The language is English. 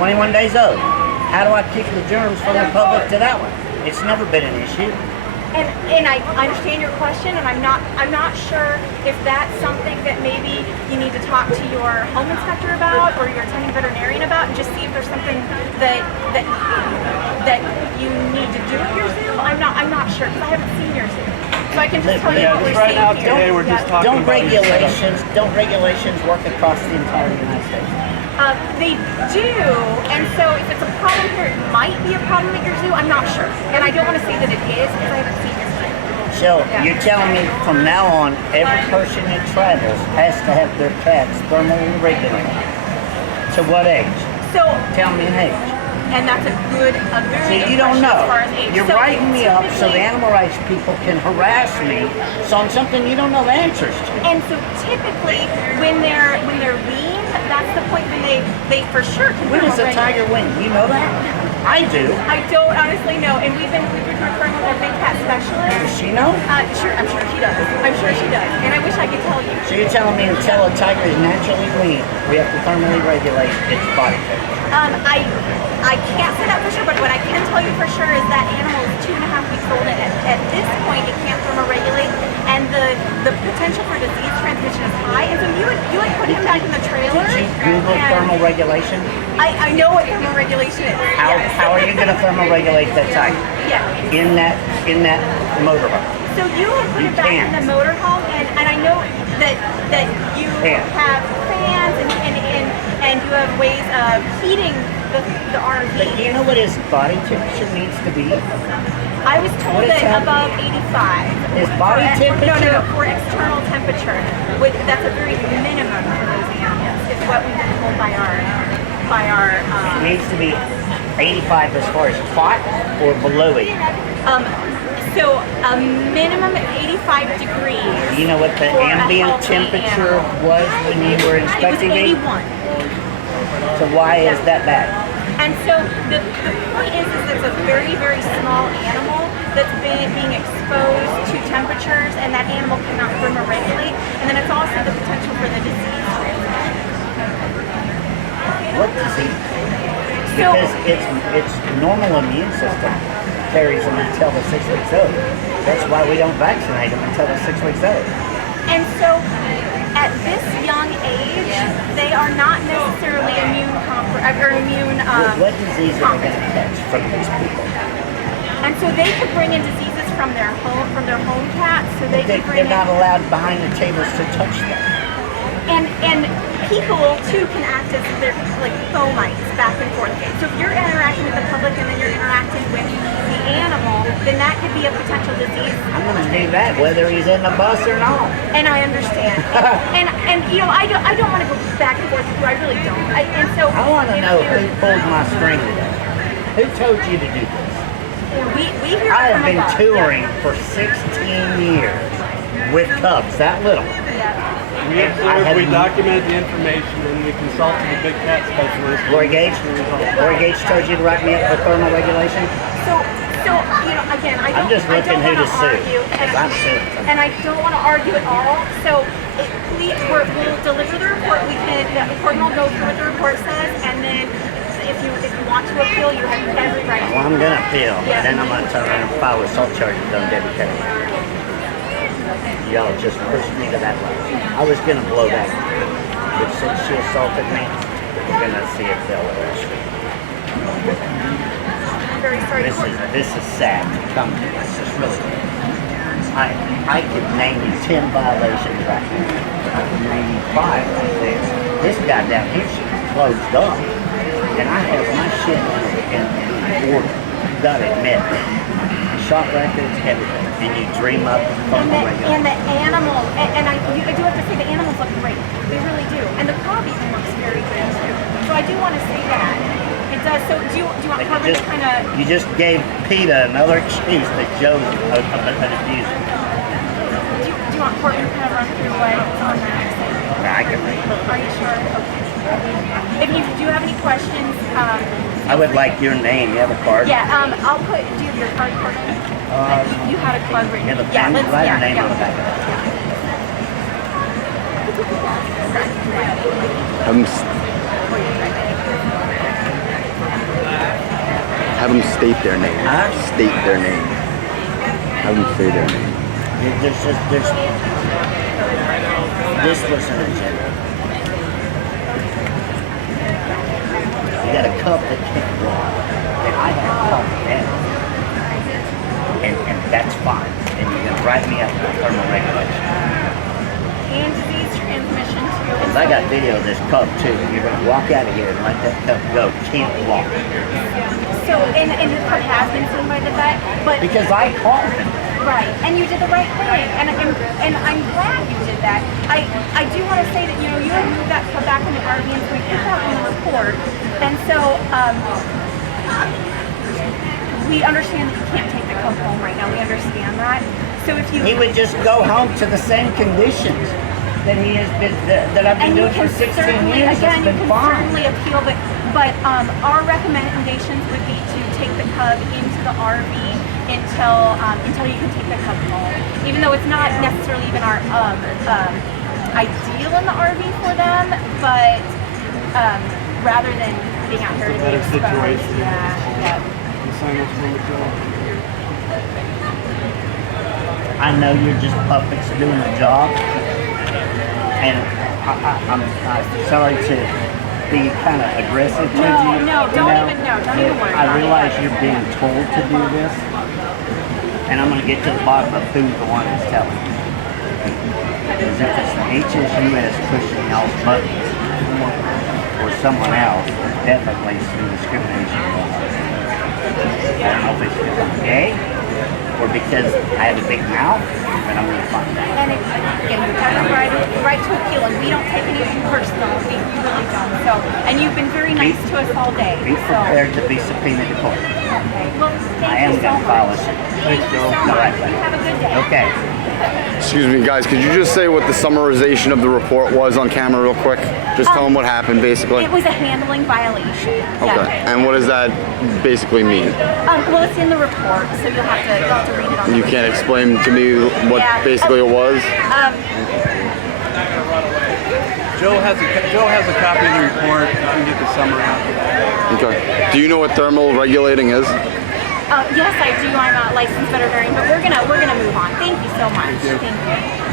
21 days old. How do I kick the germs from the public to that one? It's never been an issue. And I understand your question, and I'm not sure if that's something that maybe you need to talk to your home inspector about or your attending veterinarian about, and just see if there's something that you need to do at your zoo. I'm not sure, because I haven't seen your zoo, so I can just tell you what we're right seeing now here. today we're just talking Don't about regulations work across the entire United States? They do, and so if it's a problem here, it might be a problem at your zoo. I'm not sure, and I don't want to say that it is because I haven't seen your zoo. So you're telling me from now on, every person that travels has to have their pets thermally regulated. To what age? So Tell me an age. And that's a very See, good you don't question know. as far as age. You're So writing me up so the typically- animal rights people can harass me on something you don't know the answers to. And so typically, when they're weaned, that's the point when they for sure can. When is a tiger weaned? You know that? I do. I don't honestly know, and we've been referring with our big cat specialist. Does she know? Sure, I'm sure she does. I'm sure she does, and I wish I could tell you. So you're telling me until a tiger is naturally weaned, we have to thermally regulate its body temperature? I can't say that for sure, but what I can tell you for sure is that animal is 2.5 weeks old, and at this point it can't thermoregulate, and the potential for disease transmission is high. And so you would put him back in the trailer. Did you Google and thermal regulation? I know what thermoregulation is. How are you going to thermoregulate that tiger? Yeah. In that motorhome? So you would put You it back can't. in the motorhome, and I know that you Can't. have fans and you have ways of heating the RV. But do you know what his body temperature needs to be? I was told What is that that? above 85. His body temperature? No, for external temperature. That's a very minimum for those animals, is what we've been told by our It needs to be 85 as far as hot or below 80. So a minimum of 85 degrees. Do you know what the for a ambient healthy temperature animal. was when you were It was inspecting me? 81. So why is that bad? And so the point is it's a very, very small animal that's being exposed to temperatures, and that animal cannot thermoregulate. And then it's also the potential for the disease transmission. What disease? So- Because its normal immune system carries them until they're 6 weeks old. That's why we don't vaccinate them until they're 6 weeks old. And so at this young age, they are not necessarily immune What disease are they going to catch from these people? and so they could bring in diseases from their home cats. So they could bring They're not in, allowed behind the tables to touch them. and people too can act as their like fomites back and forth. So if you're interacting with the public and then you're interacting with the animal, then that could be a potential disease. I'm going to do that whether he's in the bus or not. And I understand. and you know, I don't want to go back and forth with you. I really don't. And so I want to if know you're- who pulled my string today. Who told you to do this? we hear I have from been above. touring for 16 years with cubs that little. Yeah. We documented the information and we consulted the big cat specialist. Lori Gage told you to write me up for thermal regulation? So you know, again, I don't. I'm just looking I don't who to wanna sue, argue, 'cause I'm suing. and I don't want to argue at all. So we'll deliver the report. The report will go through what the report says, and then if you want to appeal, you have every right. Well, I'm going to appeal, but Yeah. then I'm going to turn around and file assault charges on Debbie Kelly. Y'all just pushed me to that level. I was going to blow that. But since she assaulted me, we're going to see if they'll arrest me. I'm very sorry. This is sad to come to this. It's really. I could name you 10 violations right now. I could name you 5 right there. This guy down here should be closed up. And I have my shit in order. You gotta admit. Shot records, everything. And you dream up And the animal, and I do have to say the animals look great. They really do. And the crop even looks very good too. So I do want to say that. It does. So do you want Corbin to kind of... You just gave PETA another excuse that Joe's an abuser. Do you want Corbin to kind of run through what's on that? I can read. Are you sure? Okay. If you do have any questions, I would like your name. You have a card? yeah, I'll put. Do you have your card, Corbin? You had a card written. Yeah, write your name on the back of it. Have them state their name. Huh? State their name. Have them say their name. This was an agenda. You got a cub that can't walk, and I have a cub down. And that's fine. And you're gonna write me up for thermal regulation. And disease transmission too. Because I got video of this cub too. You're gonna walk out of here and let that cub go. Can't walk. So, and this cub has been seen by the vet, but Because I called him. right, and you did the right thing, and I'm glad you did that. I do want to say that you had moved that cub back in the RV, and so we put that on the report, and so we understand that you can't take the cub home right now. We understand that. So if you He would just go home to the same conditions that he has been that I've been and you doing for can 16 certainly, years. again, It's you been can fine. certainly appeal, but our recommendations would be to take the cub into the RV until you can take the cub home. Even though it's not necessarily even our ideal in the RV for them, but rather than being out here to be Better exposed. situation. Yeah. The sign was from the job. I know you're just puppets doing the job, and I'm sorry to be kind of aggressive with you. No, don't even worry I about it. realize you're being told to do this, and I'm going to get to the bottom of who's the one that's telling you. Because if it's the HSUS pushing y'all's buttons, or someone else, definitely some discrimination. I don't know if it's because I'm gay, or because I have a big mouth, but I'm going to find out. And again, you have the right to appeal, and we don't take anything personal. We really don't. So, and you've been very nice to us all day. Be prepared to be subpoenaed to court. Okay. Well, I thank am you so going to file a much. suit. Thank you so All much. right, You have a good day. Okay. Excuse me, guys. Could you just say what the summarization of the report was on camera, real quick? Just tell them what happened, basically. It was a handling violation. Okay. And what does that basically mean? Well, it's in the report, so you'll have to read it on. You can't explain to me what basically it was? Joe has a copy of the report. You can get the summary after that. Okay. Do you know what thermal regulating is? Yes, I do. I'm a licensed veterinarian, but we're gonna move on. Thank you so much. Thank you.